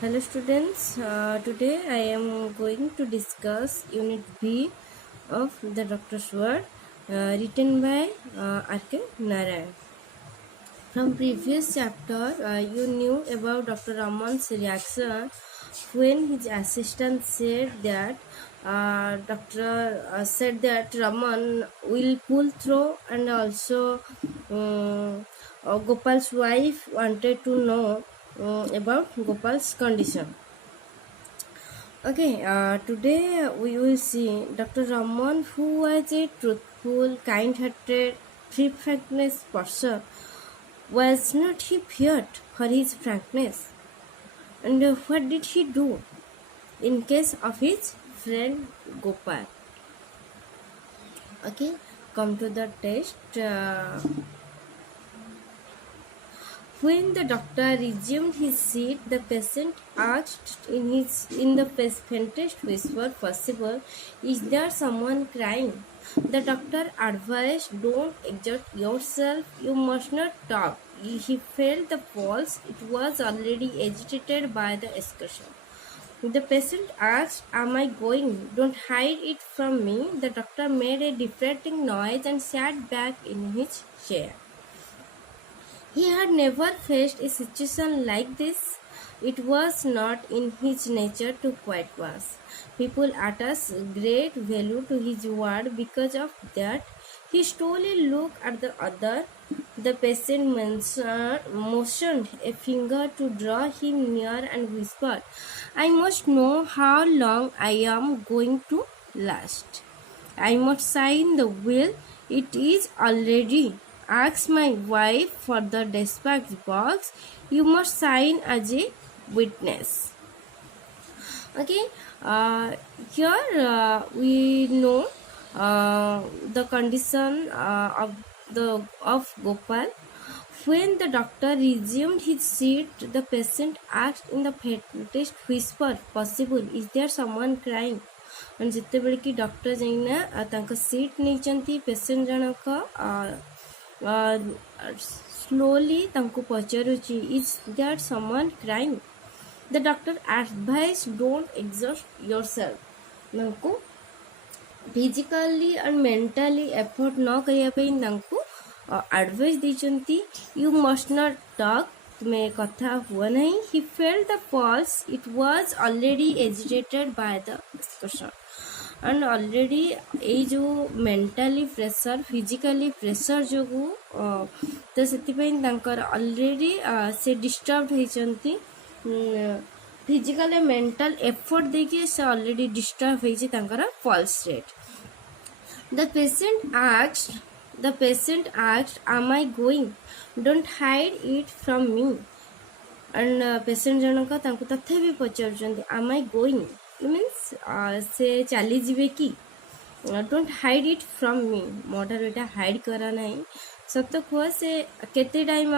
Hello students, today I am going to discuss Unit B of the Doctor's Word written by R.K. Narayan. From previous chapter, you knew about Dr. Raman's reaction when his assistant said that Doctor said that Raman will pull through, and also Gopal's wife wanted to know about Gopal's condition. Okay, today we will see Dr. Raman, who was a truthful, kind-hearted, free-frankness person. Was not he feared for his frankness? And what did he do in case of his friend Gopal? Okay, come to the test. When the doctor resumed his seat, the patient asked in the faintest whisper possible, "Is there someone crying?" The doctor advised, "Don't exert yourself. You must not talk." He felt the pulse. It was already agitated by the excursion. The patient asked, "Am I going? Don't hide it from me." The doctor made a deflating noise and sat back in his chair. He had never faced a situation like this. It was not in his nature to whitewash. People attached great value to his word because of that. He stole a look at the other. The patient motioned a finger to draw him near and whispered, "I must know how long I am going to last. I must sign the will. It is already. Ask my wife for the dispatch box. You must sign as a witness." Okay, here we know the condition of Gopal. When the doctor resumed his seat, the patient asked in the faintest whisper possible, "Is there someone crying?" And ଯେତେବେଳେ କି doctor ଯାଇକିନା ତାଙ୍କ seat ନେଇଛନ୍ତି patient ଜଣକ slowly ତାଙ୍କୁ ପଚାରୁଛି, "Is there someone crying?" The doctor advised, "Don't exhaust yourself." ତାଙ୍କୁ physically and mentally effort ନ କରିବା ପାଇଁ ତାଙ୍କୁ advice ଦେଇଛନ୍ତି, "You must not talk." ତୁମେ କଥା ହୁଅ ନାହିଁ. He felt the pulse. It was already agitated by the discussion. And already ଏଇ ଯେଉଁ ମେଣ୍ଟାଲି ପ୍ରେସର ଫିଜିକାଲି ପ୍ରେସର ଯୋଗୁଁ ତ ସେଥିପାଇଁ ତାଙ୍କର ଅଲରେଡ଼ି ସେ ଡିଷ୍ଟର୍ବ ହେଇଛନ୍ତି. ଫିଜିକାଲ ମେଣ୍ଟାଲ ଏଫର୍ଟ ଦେଇକି ସେ ଅଲରେଡ଼ି ଡିଷ୍ଟର୍ବ ହେଇଛି ତାଙ୍କର pulse rate. The patient asked, "Am I going? Don't hide it from me." And patient जनक तांको तथापि पचारुचंती, "Am I going?" means से चली जीवे कि don't hide it from me. मोठार एटा हाइड करा नहीं. सत कुआ से केते टाइम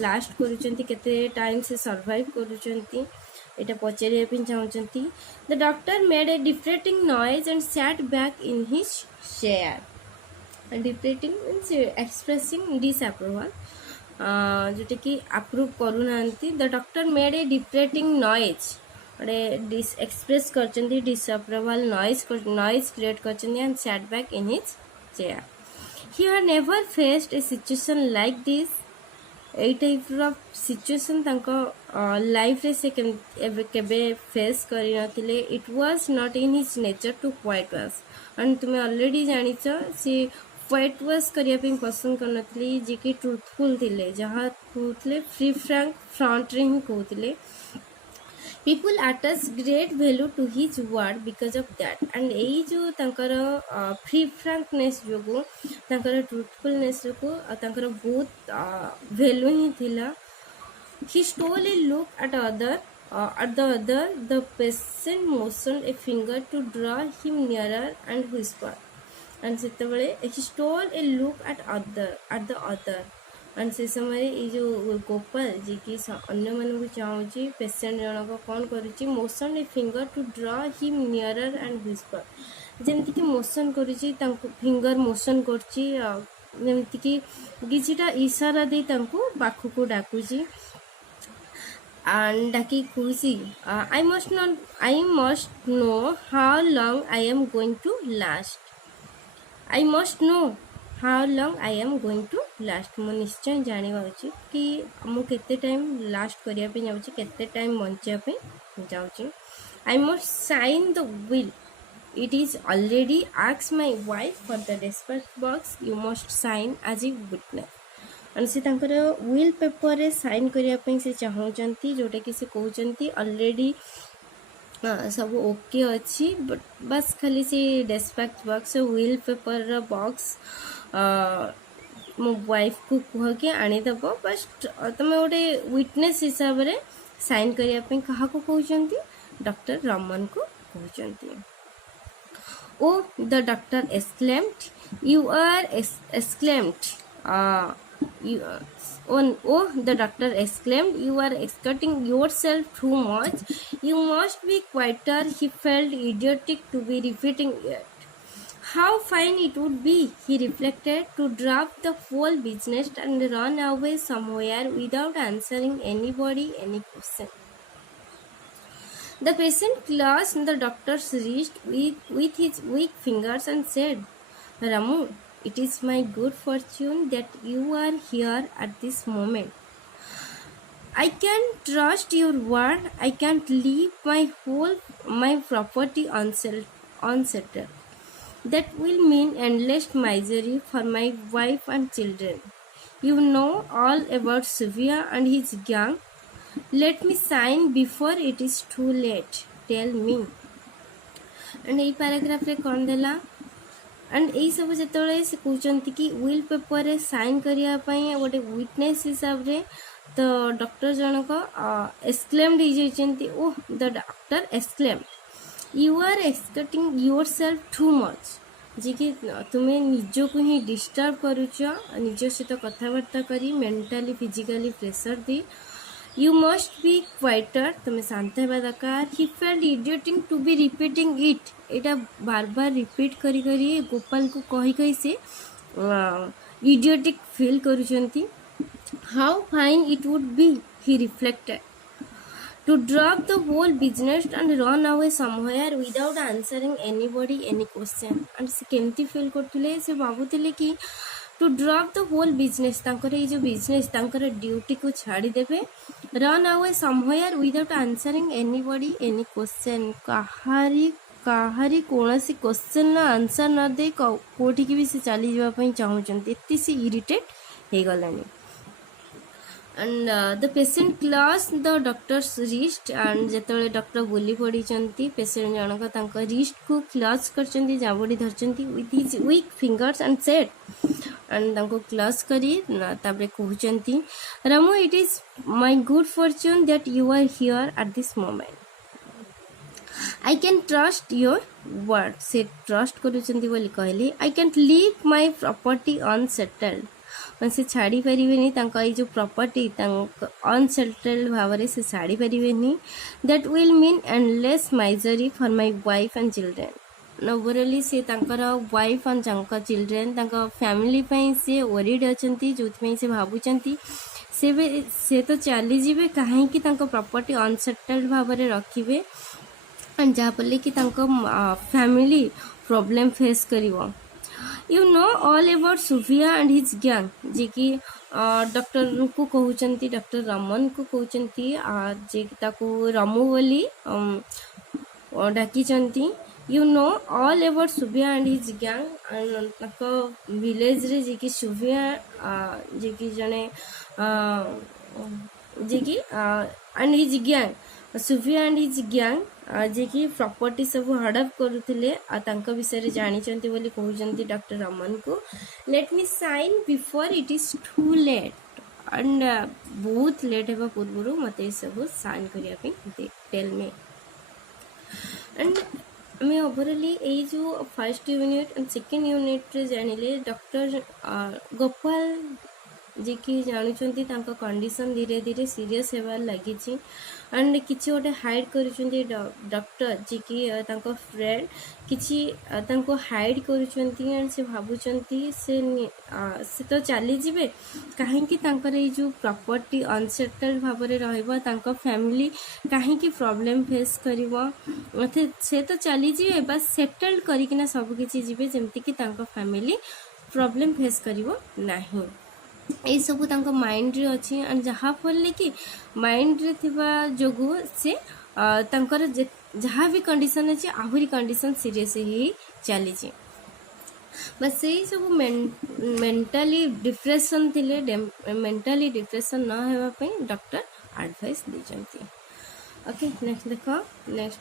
लास्ट करूचंती, केते टाइम से सर्वाइव करूचंती एटा पचारिया पिन चाहुचंती. The doctor made a deprecating noise and sat back in his chair. Deprecating means expressing disapproval, जोटा कि अप्रूव करूना. The doctor made a deprecating noise, express करचंती डिसअप्रूवल नॉइज क्रिएट करचंती and sat back in his chair. He had never faced a situation like this. एई type of situation तांको life रे से केबे फेस करि नथिले. It was not in his nature to whitewash. And तुमे already जानिछ से व्हाइट वॉश करिया पे पसंद करनथली, जे कि ट्रूथफुल थिले, जहाँ कहूଥିଲେ फ्री फ्रैंक फ्रंट रे ही कहूଥିଲେ. People attach great value to his word because of that. And एई जो तांकर फ्री फ्रैंकनेस जोगु, तांकर ट्रूथफुलनेस जोगु तांकर बहुत वैल्यू ही थिला. He stole a look at the other. The patient motioned a finger to draw him nearer and whispered. And सेतबेले he stole a look at the other. And से समय ये जो गोपाल जी की अन्य मानक चाहूँगी पेसेंट जनक कौन करुच्ची, motion a finger two draw him nearer and whisper. जमती कि मोशन करुच्ची, फिंगर मोशन करची, जमती कि किछिटा इशारा दे पाखक डाकुची. and Daki Kusi. I must know how long I am going to last. I must know how long I am going to last. ମୁଁ ନିଶ୍ଚୟ ଜାଣିବା ଉଚିତ କି ମୁଁ କେତେ ଟାଇମ୍ ଲାଷ୍ଟ କରିବା ପାଇଁ ଯାଉଛି, କେତେ ଟାଇମ୍ ବଞ୍ଚିବା ପାଇଁ ଯାଉଛି. I must sign the will. It is already asked my wife for the dispatch box. You must sign as a witness. ସେ ତାଙ୍କର ୱିଲ୍ ପେପରରେ ସାଇନ୍ କରିବା ପାଇଁ ସେ ଚାହୁଁଛନ୍ତି, ଯେଉଁଟାକି ସେ କହୁଛନ୍ତି ଅଲରେଡ଼ି ସବୁ ଓକେ ଅଛି, ବଟ୍ ବାସ୍ ଖାଲି ସେ ଡେସ୍ପାଚ୍ ବକ୍ସ ୱିଲ୍ ପେପରର ବକ୍ସ ମୋ ୱାଇଫ୍କୁ କୁହ କି ଆଣିଦେବ. ବାଷ୍ଟ ତୁମେ ଗୋଟେ ୱିଟନେସ୍ ହିସାବରେ ସାଇନ୍ କରିବା ପାଇଁ କାହାକୁ କହୁଛନ୍ତି? ଡକ୍ଟର ରମନକୁ କହୁଛନ୍ତି. Oh the doctor exclaimed, you are exclaimed. The doctor exclaimed, you are exerting yourself too much. You must be quieter. He felt idiotic to be repeating it. How fine it would be, he reflected, to drop the whole business and run away somewhere without answering anybody any question. The patient clasped the doctor's wrist with his weak fingers and said, Ramu, it is my good fortune that you are here at this moment. I can trust your word. I can't leave my property unsettled. That will mean endless misery for my wife and children. You know all about Suvia and his gang. Let me sign before it is too late. Tell me. And এই paragraphରେ କ'ଣ ଦେଲା? And यही सब जो से कहते कि will paper रे साइन करने गोटे विटनेस हिसाब से तो डॉक्टर जनक एक्सक्लेम्ड हो oh the doctor exclaimed, you are expecting yourself too much, जी कि तुम्हें निजक ही डिस्टर्ब करुच, निज सहित कथबार्ता करी mentally physically pressure the. You must be quieter. तुम्हें शांत होगा दरकार. He felt idiotic to be repeating it. Etah bar bar repeat करी करी गोपाल को कही कही से idiotic फील करुचंती. How fine it would be, he reflected, to drop the whole business and run away somewhere without answering anybody any question. And से केमती feel करथुले, से भाबुथिले कि to drop the whole business, तांकर ये जो बिजनेस तांकर ड्यूटी को छाड़ी देबे, run away somewhere without answering anybody any question. काहारी कौनसी क्वेश्चन ना आंसर न दे कोठी की भी से चली जावा पई चाहूचंती, एत्ती से इरिटेट हे गलानी. And the patient clasped the doctor's wrist. And जेतले डॉक्टर बोली पड़ी पेशेंट जनक तांक रिस्ट को क्लास करचंती, जाबड़ी धरचंती with his weak fingers and said, and तांको क्लास करी ताबरे कहउचंती, Ramu, it is my good fortune that you are here at this moment. I can trust your word. से ट्रस्ट करुचंती बोली कहली. I can't leave my property unsettled. से छाड़ी पारिबेनी तांका जो प्रॉपर्टी अनसेटल्ड भाव से छाड़ी पारिबेनी. That will mean endless misery for my wife and children. Overall से तांकर वाइफ एंड तांका चिल्ड्रेन तांका फैमिली पई से वरीड अछंती, जोथि से भाबुचंती से तो चली जिवे काहे कि तांका प्रॉपर्टी अनसेटल्ड भाव रखिबे, एंड जहाँफल कि फैमिली प्रॉब्लम फेस करिवो. You know all about Sufia and his gang. जे कि डॉक्टर को कहउचंती, डॉक्टर रमन को कहउचंती, जे कि ताको रामू बोली डाकिचंती. You know all about Sufia and his gang. and ताको विलेज रे जे कि Sufia जे कि जने जे कि and his gang, Sufia and his gang जे कि प्रॉपर्टी सब हड़प करुले विषय जानी बोली कहते डॉक्टर रमन को. Let me sign before it is too late. And बहुत लेट होगा पूर्व मत सब साइन करने टेल मी. एंड आम ओवरअली ये जो first unit and second unit रे जानिले डॉक्टर गोपाल जे कि जानुचंती तांको कंडीशन धीरे धीरे सीरियस हेबार लागिची एंड किसी गोटे हाइड करुचंती डॉक्टर जे कि तांको फ्रेंड किसी तांको हाइड करुचंती एंड से भाबुचंती से तो चली जिवे काहेकि तांकर ए जो प्रॉपर्टी अनसेटल्ड भाबरे रहइबो तांको फैमिली काहेकि प्रॉब्लम फेस करिवो मते से तो चली जिवे बस सेटल्ड करिकिना सब किछि जिवे जेमति कि तांको फैमिली प्रॉब्लम फेस करिवो नाही ए सब तांको माइंड रे अछि एंड जहा फल कि माइंड रे थिबा जोगु से तांकर जहाँ भी कंडीशन अछि आहुरी कंडीशन सीरियस ही चली छी बस यही सब मेंटली डिप्रेशन थिले मेंटली डिप्रेशन न हेबा पई डॉक्टर एडवाइस दी ओके नेक्स्ट देखो next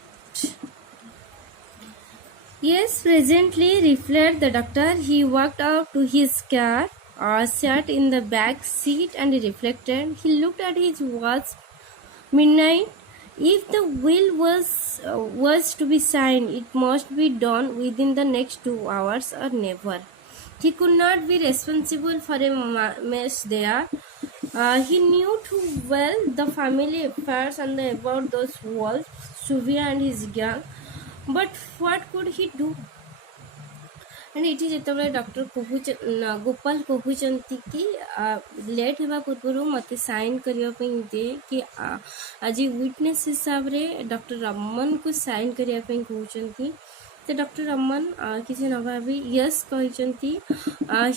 Yes, presently, reflected the doctor. He walked up to his car, sat in the back seat and reflected. He looked at his watch. Midnight. If the will was to be signed, it must be done within the next 2 hours or never. He could not be responsible for a mess there. He knew too well the family affairs and about those walls, Suvia and his gang. But what could he do? And it is जेतबे doctor Gopal कहउचंती कि let हेबा पूर्व मते sign करिया पे दे कि आज विटनेस हिसाब रे डॉक्टर रमन को साइन करिया पे कहउचंती तो डॉक्टर रमन किसी न भाभी यस कहउचंती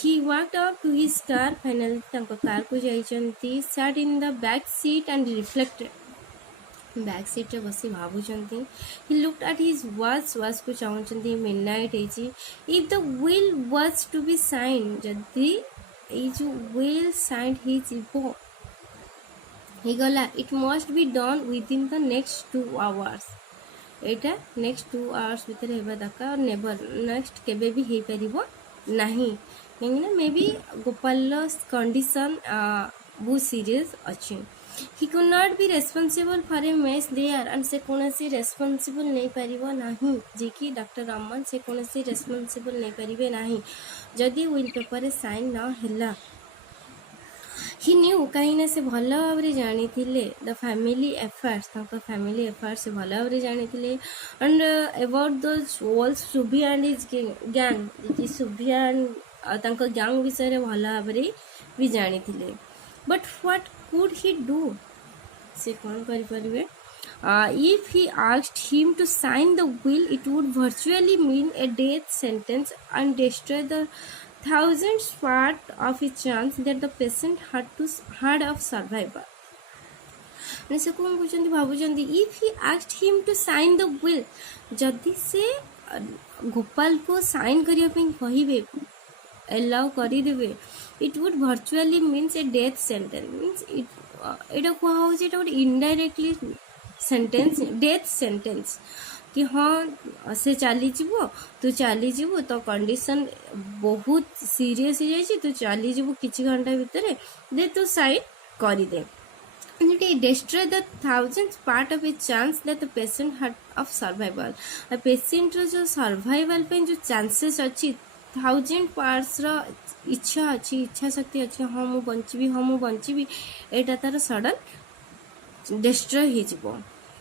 he walked up to his car finally तांको कार को जाइचंती sat in the back seat and reflected back seat रे बसी भाबुचंती he looked at his watch को चाहउचंती मिडनाइट हेची if the will was to be signed जदी ए जो विल साइन ही जिवो ही गला it must be done within the next 2 hours एटा नेक्स्ट 2 आवर्स भीतर हेबा दका और नेवर नेक्स्ट केबे भी हे परिबो नाही काहेकि मे बी गोपाल कंडीशन बहुत सीरियस अछि he could not be responsible for a mess there and से कोनसी responsible नहीं परिबो नाही जे कि डॉक्टर रमन से कोनसी responsible नहीं परिबे नाही जदी विल पेपर साइन न हैला he knew कहीं ना से भल भाव जानी थिले द फैमिली अफेयर्स तांको फैमिली अफेयर्स से भल भाव जानी थिले and about those walls सुभी and his gang J सुभी and तांको गैंग विषय रे भल भाव भी जानी थिले but what could he do से कौन करि परिबे if he asked him to sign the will it would virtually mean a death sentence and destroy the thousandth part of a chance that the patient had of survival से कौन बुझंती भाबुचंती if he asked him to sign the will जदी से गोपाल को sign करिया पे कहिबे allow करी देबे it would virtually means a death sentence means it को होजे it indirectly sentence death sentence कि हाँ से चली जीवो तू चली जीवो तो कंडीशन बहुत सीरियस हो जाई तू चली जीवो किछि घंटा भीतर दे तू साइन करी दे it destroy the thousandth part of a chance that the patient had of survival a patient रो जो survival पे जो chances अछि 1000 पार्ट्स रो इच्छा अच्छी इच्छा शक्ति अच्छी हाँ मु बंचीबी एटा तार सडन डिस्ट्रॉय हो जिवो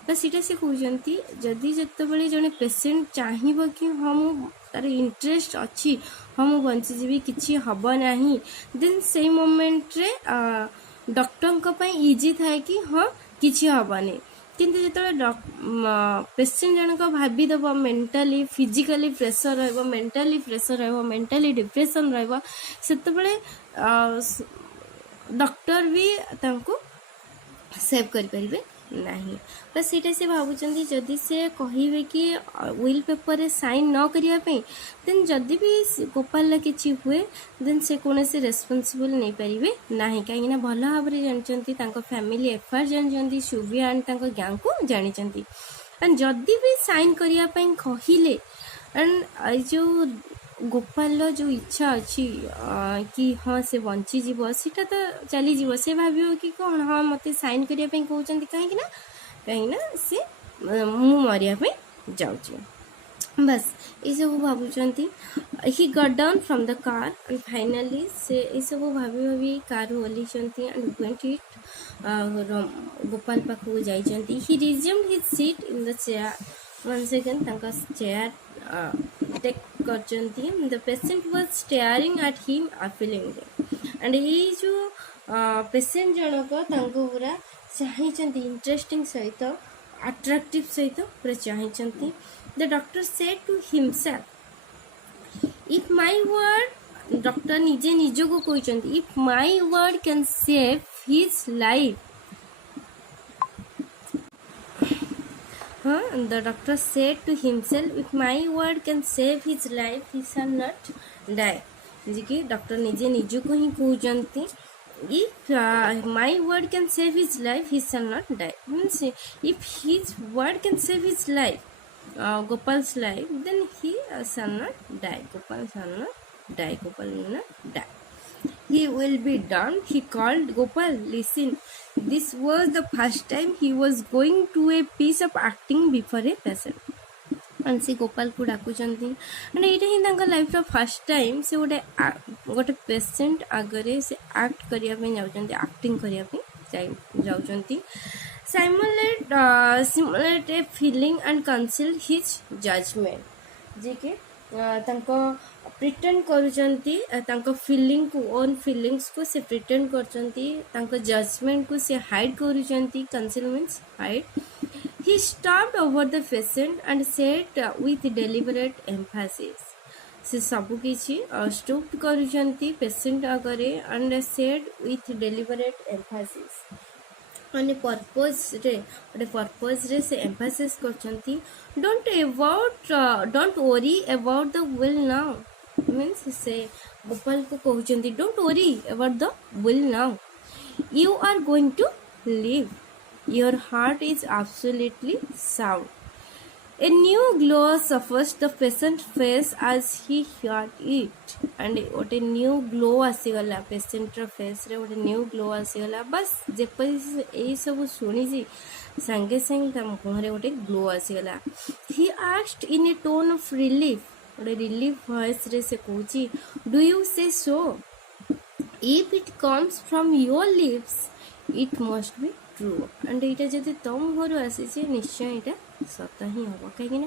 बस इटा से कहउचंती जदी जत्तबेले जने पेशेंट चाहिबो कि हाँ मु तार इंटरेस्ट अच्छी हाँ मु बंची जीवी किछि हबो नाही देन से मोमेंट रे डॉक्टर को पई इजी थाए कि हाँ किछि हबनी किंतु जेतबेले पेशेंट जनक भाबी दबो मेंटली फिजिकली प्रेशर रहबो मेंटली प्रेशर रहबो मेंटली डिप्रेशन रहबो सेतबेले डॉक्टर भी तांको सेव कर परिबे नाही बस सेटा से भाबुचंदी जदी से कहिबे कि विल पेपर रे साइन न करिया पे देन जदी भी गोपाल किछि हुए देन से कोने से रेस्पोंसिबल नहीं परिबे नाही काहे ना भल भाबरे जानचंती तांको फैमिली अफेयर जानचंती सुविया एंड तांको गैंग को जानिचंती एंड जदी भी साइन करिया पे कहिले एंड जो गोपाल जो इच्छा अच्छी कि हाँ से बंची जीव सीटा तो चली जीव से भाव कि कौन हाँ मत साइन करने कहते कहीं से मरिया जाऊँ बस ये सब भावुंट he got down from the car and finally से ये सब भाभी भाभी कार ओह्लैंट एंड वेंट इट गोपाल पाखक जाइछंती he resumed his seat in the chair once again तांका चेयर टेक करचंती the patient was staring at him appealingly and ये जो पेशेंट जनक तांको पूरा चाहिचंती इंटरेस्टिंग सहित अट्रैक्टिव सहित पूरा चाहिचंती the doctor said to himself if my word doctor निजे निज को कहते if my word can save his life the doctor said to himself if my word can save his life he shall not die जे कि doctor निजे निज को ही कहते if my word can save his life he shall not die means if his word can save his life Gopal's life, then he shall not die. Gopal shall not die. Gopal will not die. He will be done. He called Gopal. Listen, this was the first time he was going to a piece of acting before a patient. And से गोपाल को डाकुचंती and एटा ही तांका life row first time से गोटे patient आगरे से act करिया पे जाउचंती acting करिया पे जाउचंती simulate a feeling and conceal his judgment जे के तांको प्रिटेंड करूचंती तांको फीलिंग को ओन फीलिंग्स को से प्रिटेंड करचंती तांको जजमेंट को से हाइड करूचंती conceal means hide he stopped over the patient and said with deliberate emphasis से सबु किछि स्टॉप करूचंती पेशेंट आगरे and said with deliberate emphasis माने पर्पस रे से एम्फासिस करचंती don't worry about the will now means से गोपाल को कहउचंती don't worry about the will now you are going to live your heart is absolutely sound A new glow surfaced the patient's face as he heard it. And what a new glow आसीगला patient face रे what a new glow आसीगला बस जेपरी ए सब सुनी जी संगे संगे तम मुहरे गोटे ग्लो आसीगला he asked in a tone of relief गोटे रिलीफ वॉइस रे से कहूची do you say so if it comes from your lips it must be true and एटा जदि तम घर आसी निश्चय एटा सत ही हम कहीं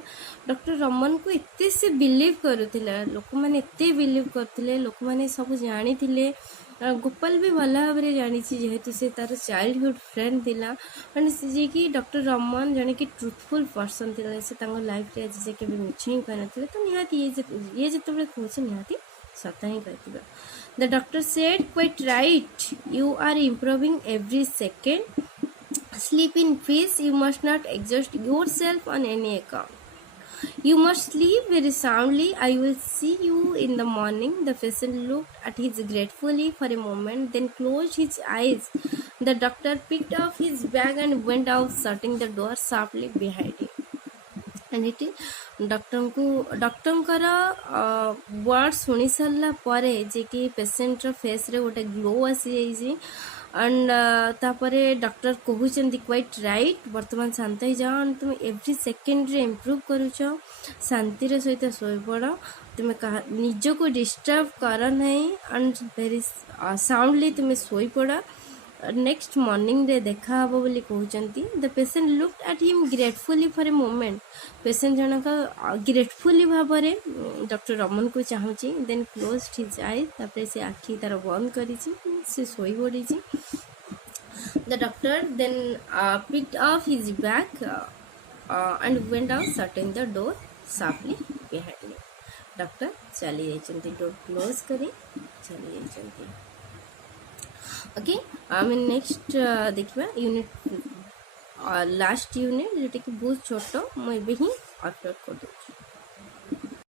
डॉक्टर रमन को एते से बिलीव करूला लोक मैंने एते बिलीव करते लोक मैंने सब जानी गोपाल भी भल भाव में जानी जेहेतु से तार चाइल्डहुड फ्रेंड थिला एंड जे कि डॉक्टर रमन जने कि ट्रुथफुल पर्सन थिला से लाइफ रे आज के मिछ ही कह नथिले तो निहाती ये जतबे कहूछ निहाती सत ही कहथिबा the doctor said quite right you are improving every second sleep in peace you must not exhaust yourself on any account you must sleep very soundly I will see you in the morning the patient looked at him gratefully for a moment then closed his eyes the doctor picked up his bag and went out shutting the door sharply behind him and it doctor word शुणी सारा पर जे कि patient face रे गोटे glow आसी जाइए and तापरे doctor कहते क्वाइट राइट बर्तमान शांत ही जाओ एंड तुम एवरी सेकेंड रे इम्प्रूव करुच शांति रे सहित शोपड़ तुम्हें निज को डिस्टर्ब कर नहीं एंड वेरी साउंडली तुम्हें शोपड़ नेक्स्ट मॉर्निंग रे देखा हबो बोली कहउचंती the patient looked at him gratefully for a moment patient जनक ग्रेटफुली भाव में डॉक्टर रमन को चाहूची देन क्लोज्ड हिज आईज तापर से आखि तार बंद करिछि से सोई पड़िछि the doctor then picked up his bag and went out shutting the door sharply behind him doctor चली जाइछंती डोर क्लोज करी चली जाइछंती ओके आम नेक्स्ट देखा यूनिट लास्ट यूनिट जोटा कि बहुत छोट मुझे ही अपलोड कर दूँ।